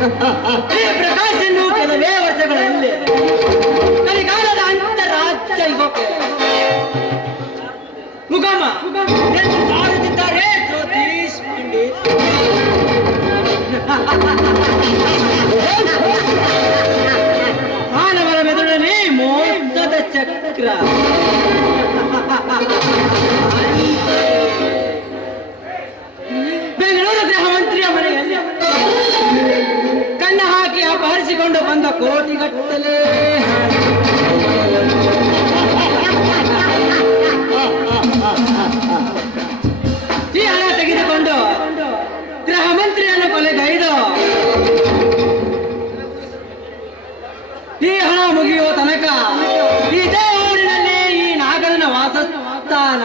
ಈ ಪ್ರಕಾಶನ್ನು ಕೆಲವೇ ವರ್ಷಗಳಲ್ಲಿ ಕಲಿಕಾಲದ ಅಂತರಾಜ್ಯ ಯುಗಕ್ಕೆ ಉಗಮ ಎಂದು ಸಾರುತ್ತಿದ್ದಾರೆ ಜ್ಯೋತಿಷ್ ಪಂಡಿತ್. ಮಾನವರ ಮೆದುಳಲ್ಲಿ ಮೋಸದ ಚಕ್ರ. ಬೆಂಗಳೂರು ಗೃಹ ಮಂತ್ರಿಯ ಮನೆಯಲ್ಲಿ ಕಣ್ಣ ಹಾಕಿ ಅಪಹರಿಸಿಕೊಂಡು ಬಂದ ಕೋಟಿಗಟ್ಟಲೆ ಈ ಹಣ ತೆಗೆದುಕೊಂಡು ಗೃಹ ಮಂತ್ರಿಯನ್ನು ಕೊಲೆಗೈದು ಈ ಹಣ ಮುಗಿಯುವ ತನಕ ಇದೇ ಊರಿನಲ್ಲಿ ಈ ನಾಗರನ ವಾಸಸ್ಥಾನ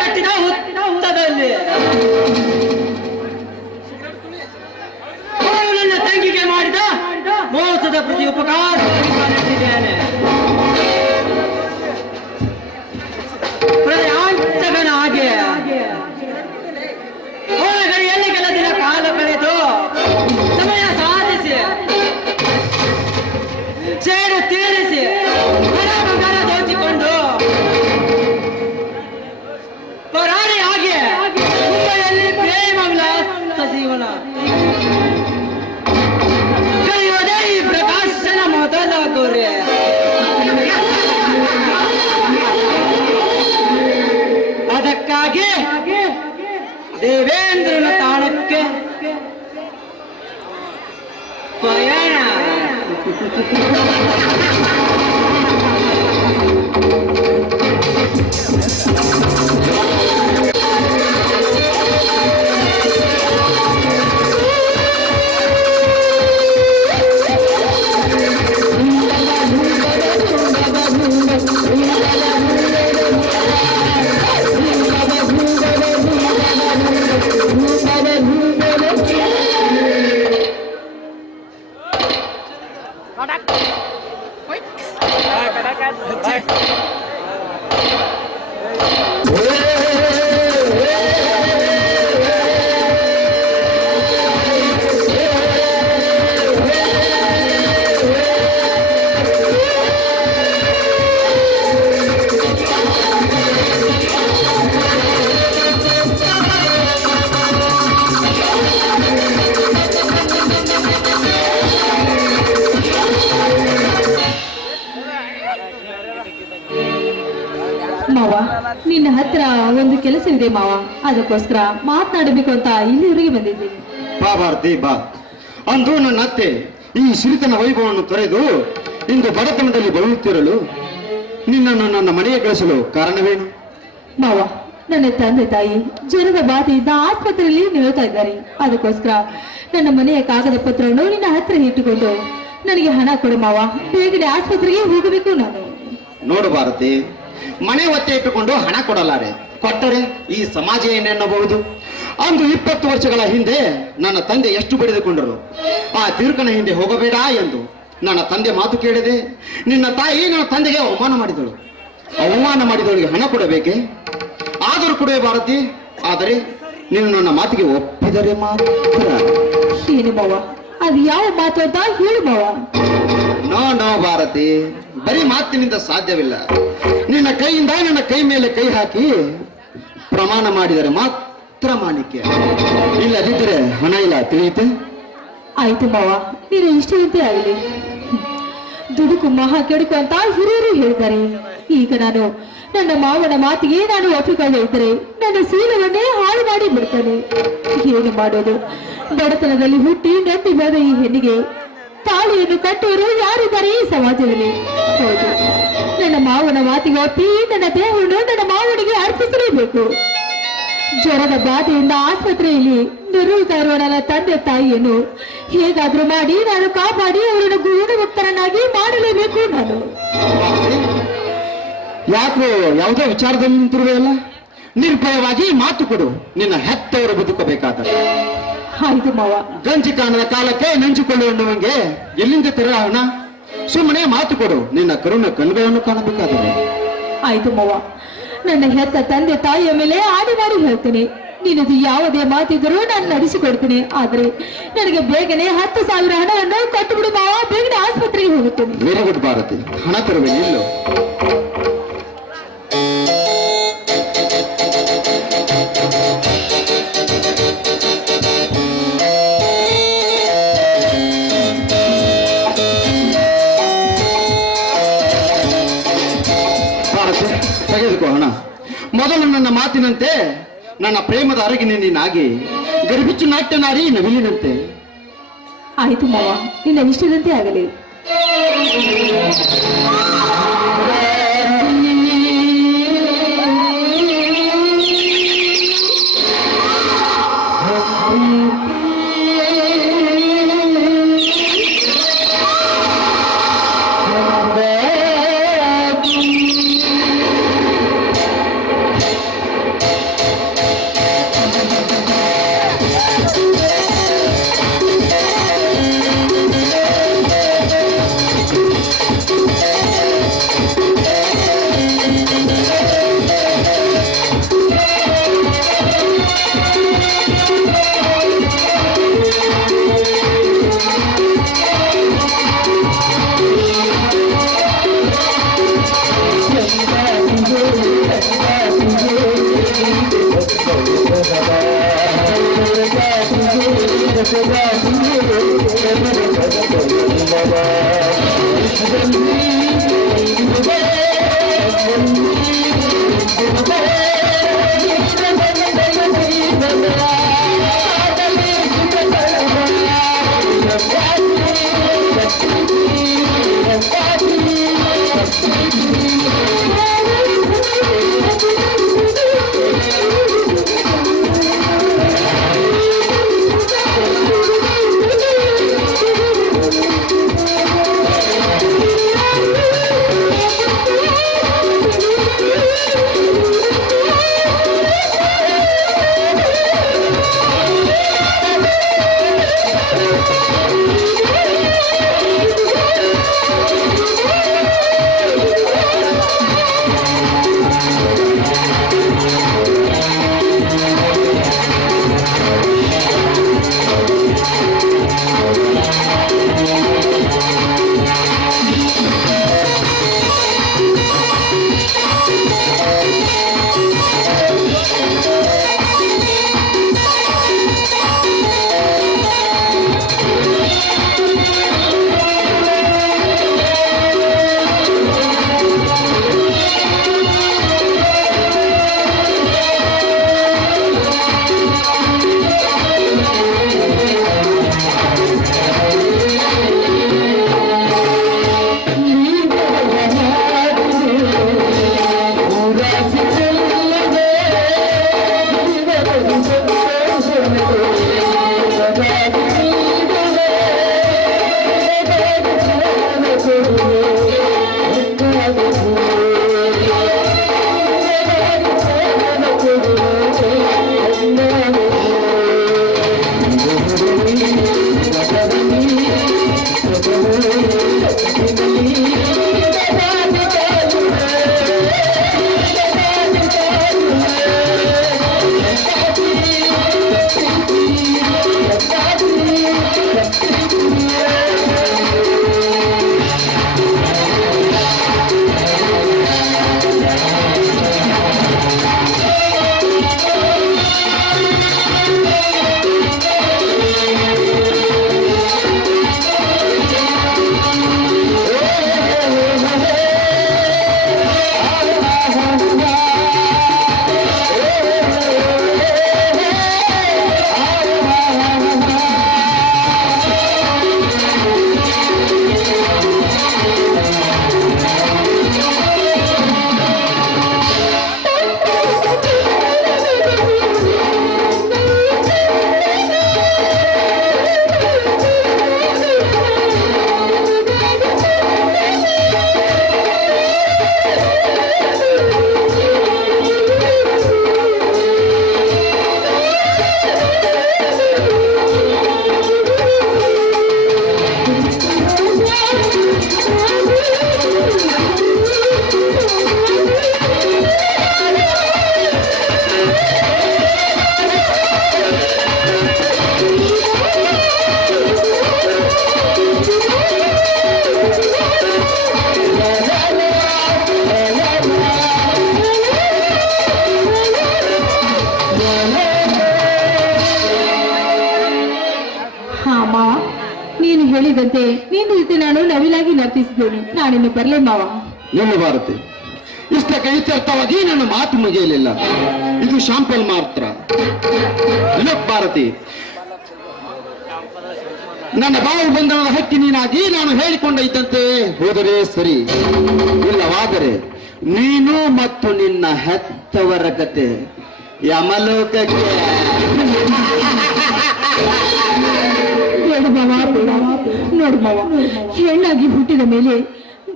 ಕಟ್ಟಿದ ಹುತ್ತದಲ್ಲಿ ನನ್ನ ತಂಗಿಗೆ ಮಾಡಿದ ಮೋಸದ ಪ್ರತಿ ಉಪಕಾರ ಮಾಡಿದ್ದೇನೆ. ಪ್ರಯಾಂತಕನ ಹಾಗೆ ಹೊರಗಡೆಯಲ್ಲಿ ಕೆಲ ದಿನ ಕಾಲ ಕಳೆದು ಸಮಯ ಸಾಧಿಸಿ ಸೇಡು ತೀರಿಸಿ ಹಣ ಬಂಗಾರ ದೋಚಿಕೊಂಡು ಪರಾರಿ ಹಾಗೆ ಮುಂಬೈಯಲ್ಲಿ ಪ್ರೇಮ ವಿಲಾಸ ಜೀವನ ಕಳೆಯುವುದೇ ಈ ಪ್ರಕಾಶನ ಮೊದಲ ಗುರಿ. ಅದಕ್ಕಾಗಿ ದೇವೇಂದ್ರನ ತಾಣಕ್ಕೆ ಪಯಣ. ಮಾವ, ನಿನ್ನ ಹತ್ರ ಒಂದು ಕೆಲಸವಿದೆ ಮಾವ. ಅದಕ್ಕೋಸ್ಕರ ಮಾತನಾಡಬೇಕು ಅಂತ ಇಲ್ಲಿವರೆಗೆ ಬಂದಿದ್ದೀನಿ. ಬಾ ಭಾರತಿ ಬಾ. ಅಂದು ನನ್ನ ಅತ್ತೆ ಈ ಸಿರಿತನ ವೈಭವವನ್ನು ತೊರೆದು ಇಂದು ಬಡತನದಲ್ಲಿ ಬರುತ್ತಿರಲು ನಿನ್ನನ್ನು ನನ್ನ ಮನೆಗೆ ಕಳಿಸಲು ಕಾರಣವೇನು? ಮಾವ, ನನ್ನ ತಂದೆ ತಾಯಿ ಜ್ವರದ ಬಾಧೆಯಿಂದ ಆಸ್ಪತ್ರೆಯಲ್ಲಿ ನಿಲ್ತಾ ಇದ್ದಾರೆ. ಅದಕ್ಕೋಸ್ಕರ ನನ್ನ ಮನೆಯ ಕಾಗದ ಪತ್ರವನ್ನು ನಿನ್ನ ಹತ್ರ ಇಟ್ಟುಕೊಂಡು ನನಗೆ ಹಣ ಕೊಡು ಮಾವ. ಬೇಗನೆ ಆಸ್ಪತ್ರೆಗೆ ಹೋಗಬೇಕು ನಾನು. ನೋಡು ಭಾರತಿ, ಮನೆ ಒತ್ತೆ ಇಟ್ಟುಕೊಂಡು ಹಣ ಕೊಡಲಾರೆ. ಕೊಟ್ಟರೆ ಈ ಸಮಾಜ ಏನೆನ್ನಬಹುದು? ಅಂದು 20 ವರ್ಷಗಳ ಹಿಂದೆ ನನ್ನ ತಂದೆ ಎಷ್ಟು ಬಡಿದುಕೊಂಡರು. ಆ ತಿರುಕನ ಹಿಂದೆ ಹೋಗಬೇಡ ಎಂದು ನನ್ನ ತಂದೆ ಮಾತು ಕೇಳಿದೆ. ನಿನ್ನ ತಾಯಿ ನನ್ನ ತಂದೆಗೆ ಅವಮಾನ ಮಾಡಿದಳು. ಅವಮಾನ ಮಾಡಿದವಳಿಗೆ ಹಣ ಕೊಡಬೇಕೆ? ಆದರೂ ಕೊಡುವೆ ಭಾರತಿ. ಆದರೆ ನೀನು ನನ್ನ ಮಾತಿಗೆ ಒಪ್ಪಿದರೆ ಮಾತ್ರ. ಏನು ಮಾವ, ಅದು ಯಾವ ಮಾತು ಅಂತ ಹೇಳು ಮಾವ. ನೋ ಭಾರತಿ, ಬರೀ ಮಾತಿನಿಂದ ಸಾಧ್ಯವಿಲ್ಲ. ನಿನ್ನ ಕೈಯಿಂದ ನನ್ನ ಕೈ ಮೇಲೆ ಕೈ ಹಾಕಿ ಪ್ರಮಾಣ ಮಾಡಿದರೆ ಮಾತ್ರ ಮಾಣಿಕ್ಯ. ಇಲ್ಲದಿದ್ದರೆ ಹಣ ಇಲ್ಲ, ತಿಳಿಯುತ್ತೆ? ಆಯ್ತು ಮಾವ, ನೀನು ಇಷ್ಟವಂತೆ ಆಗಲಿ. ದುಡುಕು ಮಹಾ ಕೆಡುಕು ಅಂತ ಹಿರಿಯರು ಹೇಳಿದ್ದಾರೆ. ಈಗ ನಾನು ನನ್ನ ಮಾವನ ಮಾತಿಗೆ ನಾನು ಒಪ್ಪಿಕೊಳ್ಳದೆ ಇದ್ದರೆ ನನ್ನ ಶೀಲವನ್ನೇ ಹಾಳು ಮಾಡಿ ಬಿಡ್ತಾನೆ. ಏನು ಮಾಡೋದು? ಬಡತನದಲ್ಲಿ ಹುಟ್ಟಿ ನಂಬಿ ಹೋದ ಈ ಹೆಣ್ಣಿಗೆ ತಾಳಿಯನ್ನು ಕಟ್ಟುವರು ಯಾರಿದ್ದಾರೆ ಈ ಸಮಾಜದಲ್ಲಿ? ಹೌದು, ನನ್ನ ಮಾವನ ಮಾತಿಗೆ ಒಪ್ಪಿ ನನ್ನ ದೇಹವನ್ನು ನನ್ನ ಮಾವನಿಗೆ ಅರ್ಪಿಸಲೇಬೇಕು. ಜ್ವರದ ಬಾಧೆಯಿಂದ ಆಸ್ಪತ್ರೆಯಲ್ಲಿ ನಿರುಳ್ತಾ ಇರುವ ನನ್ನ ತಂದೆ ತಾಯಿಯನ್ನು ಹೇಗಾದ್ರೂ ಮಾಡಿ ನಾನು ಕಾಪಾಡಿ ಅವರನ್ನು ಗುಣಮುಕ್ತರನ್ನಾಗಿ ಮಾಡಲೇಬೇಕು ನಾನು. ಯಾಕೋ ಯಾವುದೋ ವಿಚಾರದಲ್ಲಿ ನಿಂತಿರುವೆಯಲ್ಲ? ನಿರ್ಭಯವಾಗಿ ಮಾತು ಕೊಡು. ನಿನ್ನ ಹೆತ್ತವರು ಬದುಕಬೇಕಾದರೆ. ಆಯ್ತು ಮಾವ. ಗಂಜಿ ಕಾಣದ ಕಾಲಕ್ಕೆ ನೆಂಚಿಕೊಳ್ಳುವಂಗೆ ಎಲ್ಲಿಂದ ತೆರಳೋಣ? ಸುಮ್ಮನೆ ಮಾತು ಕೊಡು. ನಿನ್ನ ಕರುಣ ಕಣ್ಗಳನ್ನು ಕಾಣಬೇಕಾದರೆ. ಆಯ್ತು ಮಾವ, ನನ್ನ ಹೆತ್ತ ತಂದೆ ತಾಯಿಯ ಮೇಲೆ ಆಡಿ ಮಾಡಿ ಹೇಳ್ತೇನೆ. ನಿನ್ನದು ಯಾವುದೇ ಮಾತಿದ್ರೂ ನಾನು ನಡೆಸಿಕೊಡ್ತೀನಿ. ಆದ್ರೆ ನನಗೆ ಬೇಗನೆ 10,000 ಹಣವನ್ನು ಕೊಟ್ಟುಬಿಡು ಮಾವ. ಬೇಗನೆ ಆಸ್ಪತ್ರೆಗೆ ಹೋಗುತ್ತೇನೆ. ವೆರಿ ಗುಡ್ ಭಾರತಿ, ಹಣ ತರುವೆ ನಿಲ್ಲು. ಭಾರತಿ, ತೆಗೆದುಕೋ ಹಣ. ಮೊದಲು ನನ್ನ ಮಾತಿನಂತೆ ನನ್ನ ಪ್ರೇಮದ ಅರಗಿನ ನೀನಾಗಿ ಗರ್ಭಿಚ್ಚು ನಾಟ್ಯ ನಾರಿ ನವಿಲಿನಂತೆ. ಆಯ್ತು ಮಾವ, ನಿನ್ನ ಇಷ್ಟದಂತೆ ಆಗಲಿ. ಹೇಳಿದಂತೆ ನಿನ್ನ ಜೊತೆ ನಾನು ನವಿಲಾಗಿ ನರ್ತಿಸಿದ್ದೇನೆ. ನಾನಿನ್ನು ಬರಲೇ ಮಾವ. ನಿನ್ನ ಭಾರತಿ, ಇಷ್ಟಕ್ಕೆ ಇತ್ಯರ್ಥವಾಗಿ ನನ್ನ ಮಾತು ಮುಗಿಯಲಿಲ್ಲ. ಇದು ಶಾಂಪಲ್ ಮಾತ್ರ. ಲೋಕ್ ಭಾರತಿ, ನನ್ನ ಬಾವು ಬಂಧನದ ಹಕ್ಕಿ ನೀನಾಗಿ ನಾನು ಹೇಳಿಕೊಂಡ ಇದ್ದಂತೆ ಹೋದರೆ ಸರಿ, ಇಲ್ಲವಾದರೆ ನೀನು ಮತ್ತು ನಿನ್ನ ಹೆತ್ತವರ ಕತೆ ಯಮಲೋಕಕ್ಕೆ. ಬೇಡ ಮಾವ, ಬೇಡ. ನೋಡು ಮಾವ, ಹೆಣ್ಣಾಗಿ ಹುಟ್ಟಿದ ಮೇಲೆ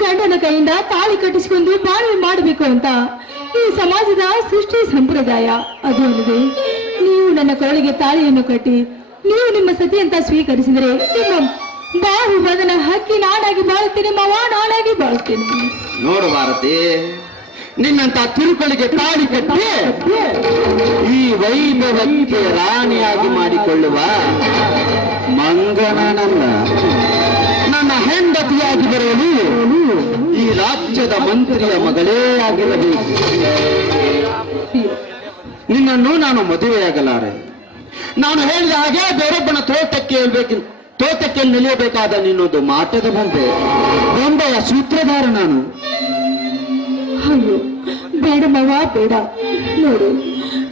ಗಂಡನ ಕೈಯಿಂದ ತಾಳಿ ಕಟ್ಟಿಸಿಕೊಂಡು ಬಾಳ್ವೆ ಮಾಡಬೇಕು ಅಂತ ಈ ಸಮಾಜದ ಸೃಷ್ಟಿ ಸಂಪ್ರದಾಯ. ಅದು ಅಲ್ಲದೆ ನೀವು ನನ್ನ ಕೊರಳಿಗೆ ತಾಳಿಯನ್ನು ಕಟ್ಟಿ ನೀವು ನಿಮ್ಮ ಸತಿ ಅಂತ ಸ್ವೀಕರಿಸಿದರೆ ನಿಮ್ಮ ಬಾಹು ಬದನ ಹಕ್ಕಿ ನಾನಾಗಿ ಬಾಳುತ್ತೇನೆ ಮಾವ, ನಾನಾಗಿ ಬಾಳುತ್ತೇನೆ. ನೋಡು ಭಾರತಿ, ನಿನ್ನಂತ ತಿರುಕಳಿಗೆ ತಾಳಿ ಕಟ್ಟಿ ಈ ವೈಭವಕ್ಕೆ ರಾಣಿಯಾಗಿ ಮಾಡಿಕೊಳ್ಳುವ ಮಂಗನನಲ್ಲ, ನನ್ನ ಹೆಂಡತಿಯಾಗಿ ಬರಲು ಈ ರಾಜ್ಯದ ಮಂತ್ರಿಯ ಮಗಳೇ ಆಗಿರಬೇಕು. ನಿನ್ನನ್ನು ನಾನು ಮದುವೆಯಾಗಲಾರೆ. ನಾನು ಹೇಳಿದ ಹಾಗೆ ಬೇರೊಬ್ಬನ ತೋಟಕ್ಕೆ ನಿಲ್ಲಿಯಬೇಕಾದ ನಿನ್ನೊಂದು ಮಾಟದ ಬೊಂಬೆಯ ಸೂತ್ರಧಾರ ನಾನು. ಅಯ್ಯೋ ಬೇಡ ಮಾವ, ಬೇಡ. ನೋಡು,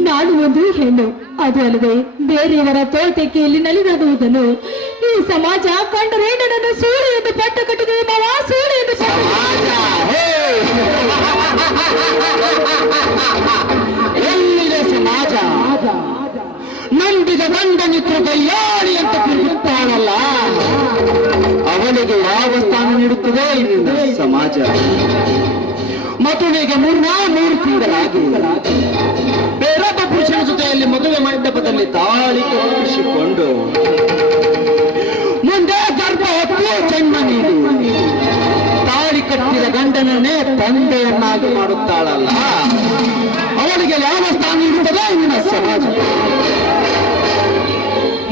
ನಾನು ಒಂದು ಹೆಣ್ಣು. ಅದು ಅಲ್ಲದೆ ಬೇರೆಯವರ ತೋಟಕ್ಕೆಯಲ್ಲಿ ನಲಿದಾಡುವುದನ್ನು ಈ ಸಮಾಜ ಕಂಡರೆ ನನ್ನನ್ನು ಸೂಳೆ ಎಂದು ಪಟ್ಟ ಕಟ್ಟಿದೆ ಮಾವ, ಸೂಳೆ ಎಂದು ಎಲ್ಲಿದೆ ಸಮಾಜ? ನಂಬಿದ ಗಂಡನಿತ್ತು ಕೈಯಾಡಿ ಅಂತ ಕೂಗುತ್ತಾಳಲ್ಲ, ಅವನಿಗೆ ಯಾವ ಸ್ಥಾನ ನೀಡುತ್ತದೆ ಇಲ್ಲಿನ ಸಮಾಜ? ಮದುವೆಗೆ ಮುನ್ನ 3 ತಿಂಗಳಾಗಿ ಬೇರೊಬ್ಬ ಪುರುಷನ ಜೊತೆಯಲ್ಲಿ ಮದುವೆ ಮಂಟಪದಲ್ಲಿ ತಾಳಿ ಕಟ್ಟಿಸಿಕೊಂಡು ಮುಂದೆ ಗರ್ಭ ಹೊತ್ತು ಜನ್ಮ ನೀಡಿ ತಾಳಿ ಕಟ್ಟಿದ ಗಂಡನನ್ನೇ ತಂದೆಯನ್ನಾಗಿ ಮಾಡುತ್ತಾಳಲ್ಲ, ಅವಳಿಗೆ ಯಾವ ಸ್ಥಾನ ಇರುತ್ತದೆ ಇಲ್ಲಿನ ಸಮಾಜ?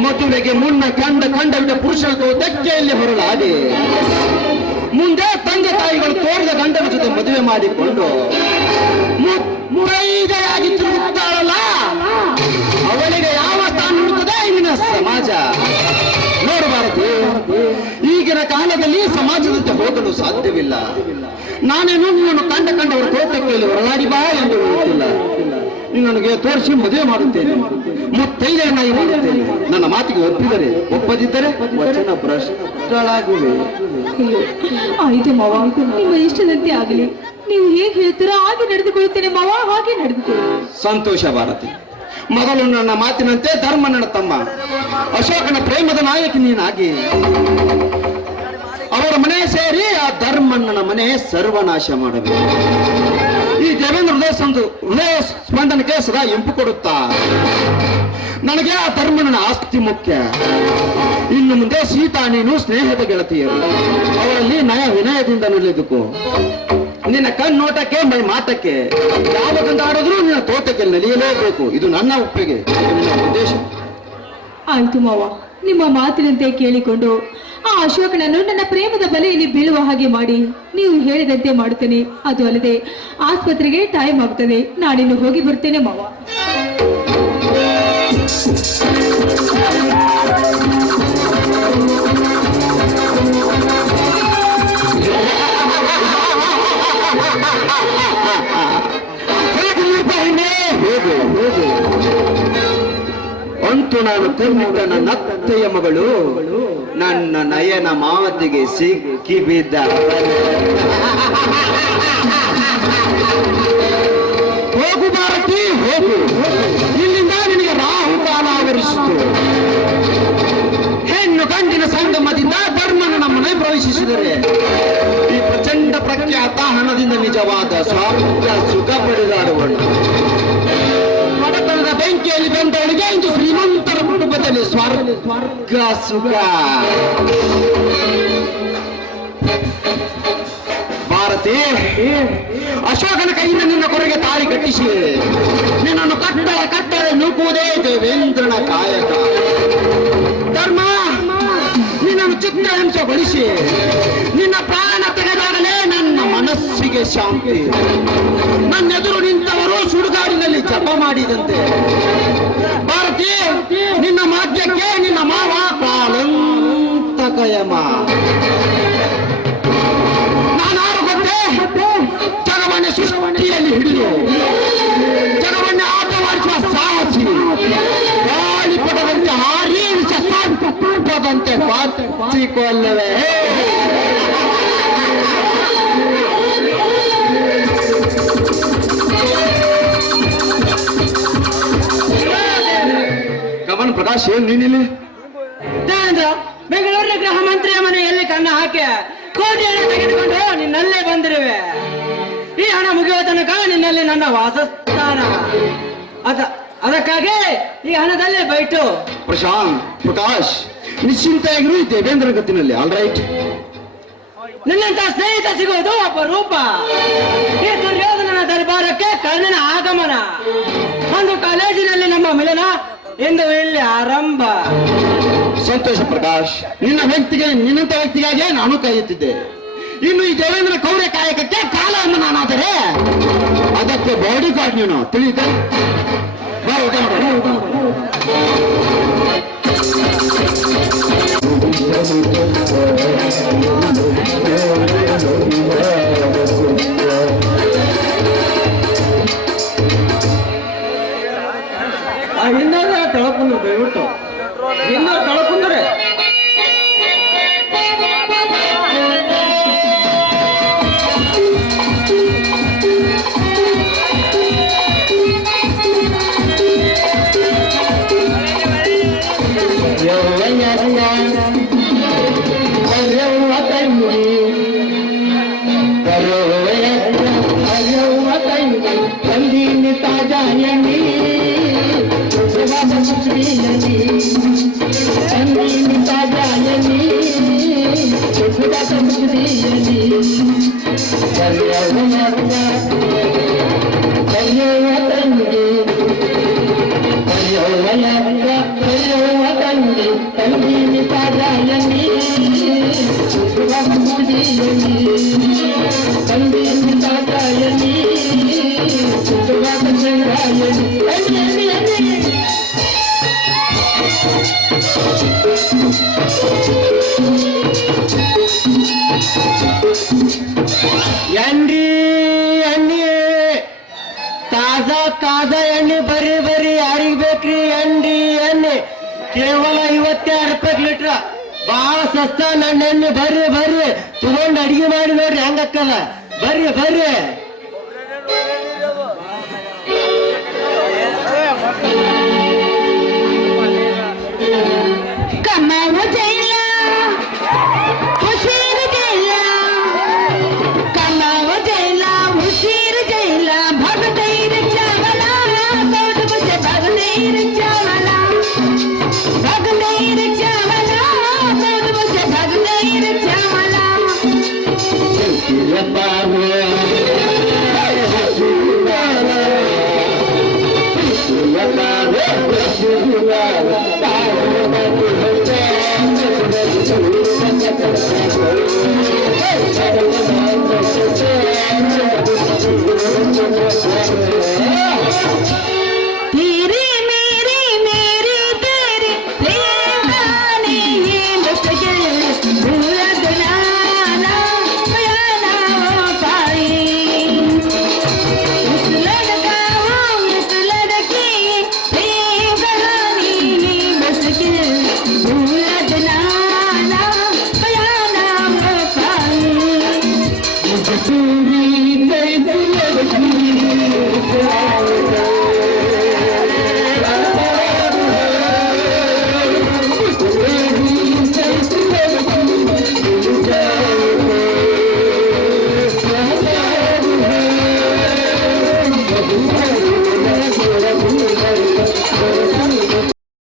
ಮದುವೆಗೆ ಮುನ್ನ ಕಂಡ ಪುರುಷನ ತೆಕ್ಕೆಯಲ್ಲಿ ಹೊರಲಾಡಿ ಮುಂದೆ ತಂದೆ ತಾಯಿಗಳು ತೋರಿದ ಗಂಡನ ಜೊತೆ ಮದುವೆ ಮಾಡಿಕೊಂಡು ಮುತ್ತೈದೆಯಾಗಿ ತಿರುಗುತ್ತಾಳಲ್ಲ, ಅವಳಿಗೆ ಯಾವ ಸ್ಥಾನ ಇರುತ್ತದೆ ಇಲ್ಲಿನ ಸಮಾಜ? ನೋಡಬಾರದು, ಈಗಿನ ಕಾಲದಲ್ಲಿ ಸಮಾಜದಂತೆ ಹೋಗಲು ಸಾಧ್ಯವಿಲ್ಲ. ನಾನೇನು ನಿನ್ನನ್ನು ಕಂಡವರ ತೋಟಕ್ಕೆ ಹೊರಲಾಡಿ ಬಾ ಎಂದು ಹೇಳುತ್ತಿಲ್ಲ. ನಿನ್ನನಿಗೆ ತೋರಿಸಿ ಮದುವೆ ಮಾಡುತ್ತೇನೆ, ಮುತ್ತೈದೆಯನ್ನಾಗಿ ಮಾಡುತ್ತೇನೆ. ನನ್ನ ಮಾತಿಗೆ ಒಪ್ಪಿದರೆ, ಒಪ್ಪದಿದ್ದರೆ ವಚನ ಭ್ರಷ್ಟಳಾಗುವೆ. ಆಯ್ತು ಮಾವ, ನಿಮ್ಮ ಇಷ್ಟದಂತೆ ಆಗಲಿ. ನೀವು ಹೇಗೆ ಹೇಳ್ತೀರೋ ಹಾಗೆ ನಡೆದುಕೊಳ್ಳುತ್ತೇನೆ ಮಾವ, ಹಾಗೆ ನಡೆದುಕೊಳ್ಳಿ. ಸಂತೋಷ ಭಾರತಿ. ಮೊದಲು ನನ್ನ ಮಾತಿನಂತೆ ಧರ್ಮ ನನ್ನ ತಮ್ಮ ಅಶೋಕನ ಪ್ರೇಮದ ನಾಯಕಿ ನೀನಾಗಿ ಅವರ ಮನೆ ಸೇರಿ ಆ ಧರ್ಮಣ್ಣನ ಮನೆ ಸರ್ವನಾಶ ಮಾಡಬೇಕು. ಈ ದೇವೇಂದ್ರ ಹೃದಯ ಸ್ಪಂದನಕ್ಕೆ ಸದಾ ಇಂಪು ಕೊಡುತ್ತಾ ನನಗೆ ಆ ಧರ್ಮಣ್ಣನ ಆಸ್ತಿ ಮುಖ್ಯ. ಇನ್ನು ಮುಂದೆ ಸೀತಾ ನೀನು ಸ್ನೇಹದ ಗೆಳತಿಯರು, ಅವರಲ್ಲಿ ನಯ ವಿನಯದಿಂದ ನಡೆದುಕೋ. ನಿನ್ನ ಕಣ್ಣೋಟಕ್ಕೆ ಮೈ ಮಾಟಕ್ಕೆ ಯಾವ ಗಂಧಾಡಿದ್ರೂ ನಿನ್ನ ತೋಟಕ್ಕೆ ನಲಿಯಲೇಬೇಕು. ಇದು ನನ್ನ ಒಪ್ಪಿಗೆ, ನಿನ್ನ ಉದ್ದೇಶ. ಆಯ್ತು ಮಾವ, ನಿಮ್ಮ ಮಾತಿನಂತೆ ಕೇಳಿಕೊಂಡು ಆ ಅಶೋಕನನ್ನು ನನ್ನ ಪ್ರೇಮದ ಬಲೆಯಲ್ಲಿ ಬೀಳುವ ಹಾಗೆ ಮಾಡಿ ನೀವು ಹೇಳಿದಂತೆ ಮಾಡುತ್ತೇನೆ. ಅದು ಅಲ್ಲದೆ ಆಸ್ಪತ್ರೆಗೆ ಟೈಮ್ ಆಗ್ತದೆ, ನಾನಿನ್ನು ಹೋಗಿ ಬರ್ತೇನೆ ಮಾವ. ಅಂತೂ ನಾನು ಕಣ್ಣಿಟ್ಟ ನನ್ನ ಅತ್ತೆಯ ಮಗಳು ನನ್ನ ನಯನ ಮಾತಿಗೆ ಸಿಕ್ಕಿ ಬಿದ್ದ. ಹೋಗು ಭಾರತಿ, ಹೋಗು. ಇಲ್ಲಿಂದ ನಿನಗೆ ರಾಹುಕಾಲ ಆವರಿಸಿತು. ಹೆಣ್ಣು ಗಂಡಿನ ಸಂಗಮದಿಂದ ಧರ್ಮನ ನಮ್ಮನೆ ಪ್ರವೇಶಿಸಿದರೆ ಈ ಪ್ರಚಂಡ ಪ್ರಖ್ಯಾತ ಹಣದಿಂದ ನಿಜವಾದ ಸ್ವಾರ್ಥ ಸುಖ ಪಡೆದಾಡುವಳು. ಬಡತನದ ಬೆಂಕಿಯಲ್ಲಿ ಬಂದವಳಿಗೆ ಇಂದು ಶ್ರೀಮಂತರ ಕುಟುಂಬದಲ್ಲಿ ಸ್ವರ್ಗ ಸುಖ. ಭಾರತಿ, ಅಶೋಕನ ಕೈಯಿಂದ ನಿನ್ನ ಕೊರಗೆ ತಾಳಿ ಕಟ್ಟಿಸಿ ನಿನ್ನನ್ನು ಕಟ್ಟಳೆ ನೂಕುವುದೇ ದೇವೇಂದ್ರನ ಕಾಯಕ. ಧರ್ಮ ನಿನ್ನನ್ನು ಚಿತ್ರಹಿಂಸೆಗೊಳಿಸಿ ನಿನ್ನ ಪ್ರಾಣ ತೆಗೆದಾಗಲೇ ನನ್ನ ಮನಸ್ಸಿಗೆ ಶಾಂತಿ. ನನ್ನೆದುರು ನಿಂತವರು ಸುಡುಗಾಡಿನಲ್ಲಿ ಜಪ ಮಾಡಿದಂತೆ. ಭಾರತಿ, ನಿನ್ನ ಮಾಧ್ಯಕ್ಕೆ ನಿನ್ನ ಮಾವ ಕಾಲಂತಕಯಮ. ನಾನಾರು ಗೊತ್ತೇ? ಜಗವನ್ನೇ ಸೃಷ್ಟಿಯಲ್ಲಿ ಹಿಡಿದು ಜಗವನ್ನೇ ಆಟವಾಡಿಸುವ ಸಾಹಸಿ, ಗಾಳಿಪಟದಂತೆ ಹಾರಿ ಶತಾಂತೆ ಪಾಚಿಕೊಳ್ಳವೆ. ಗಮನ ಪ್ರಕಾಶ್, ಏನ್ ನೀನಿಲ್ಲಿ? ದೇವೇಂದ್ರ, ಬೆಂಗಳೂರಿನ ಗೃಹ ಮಂತ್ರಿಯ ಮನೆಯಲ್ಲಿ ಕಣ್ಣ ಹಾಕಿ ಕೋಟಿ ಹಣ ತೆಗೆದುಕೊಂಡು ನಿನ್ನಲ್ಲೇ ಬಂದಿರುವೆ. ಈ ಹಣ ಮುಗಿಯುವ ತನಕ ನಿನ್ನಲ್ಲಿ ನನ್ನ ವಾಸಸ್ಥಾನ. ಅದಕ್ಕಾಗಿ ಈ ಹಣದಲ್ಲೇ ಬೈಟು. ಪ್ರಶಾಂತ್, ಪ್ರಕಾಶ್, ನಿಶ್ಚಿಂತೆಯಾಗಿರು ಈ ದೇವೇಂದ್ರ ಗತಿನಲ್ಲಿ. All right. ನಿನ್ನಂತ ಸ್ನೇಹಿತ ಸಿಗುವುದು ಅಪರೂಪ. ಈ ದುರ್ಯೋಧನನ ದರ್ಬಾರಕ್ಕೆ ಕರ್ಣನ ಆಗಮನ, ಒಂದು ಕಾಲೇಜಿನಲ್ಲಿ ನಮ್ಮ ಮಿಲನ, ಎಂದು ಇಲ್ಲಿ ಆರಂಭ. ಸಂತೋಷ ಪ್ರಕಾಶ್, ನಿನ್ನಂತ ವ್ಯಕ್ತಿಗಾಗಿ ನಾನು ಕಾಯುತ್ತಿದ್ದೆ. ಇನ್ನು ಈ ದೇವೇಂದ್ರ ಕೌರ್ಯ ಕಾಯಕಕ್ಕೆ ಕಾಲವನ್ನು ನಾನಾದರೆ ಅದಕ್ಕೆ ಬಾಡಿ ಗಾರ್ಡ್ ನೀನು, ತಿಳಿಯುತ್ತೆ? ಬಾ, ಊಟ ಮಾಡು. ಹಿಂದಾಗ ತಳಕುಂದ್ರೆ ದಯವಿಟ್ಟು ಹಿಂದ ತಳಕುಂದ್ರೆ ತಾಜಾ ಎಣ್ಣೆ ಬರೀ ಯಾರಿಗ್ ಬೇಕ್ರಿ? ಎಣ್ಣೆ ಕೇವಲ 56 ರೂಪಾಯಿ ಲೀಟ್ರ, ಬಹಳ ಸಸ್ತ. ನನ್ನ ಎಣ್ಣೆ ಬರ್ರಿ ತಗೊಂಡು ಅಡಿಗೆ ಮಾಡಿ ನೋಡ್ರಿ ಹೆಂಗಕ್ಕದ. ಬರ್ರಿ ಕಮ್ಮ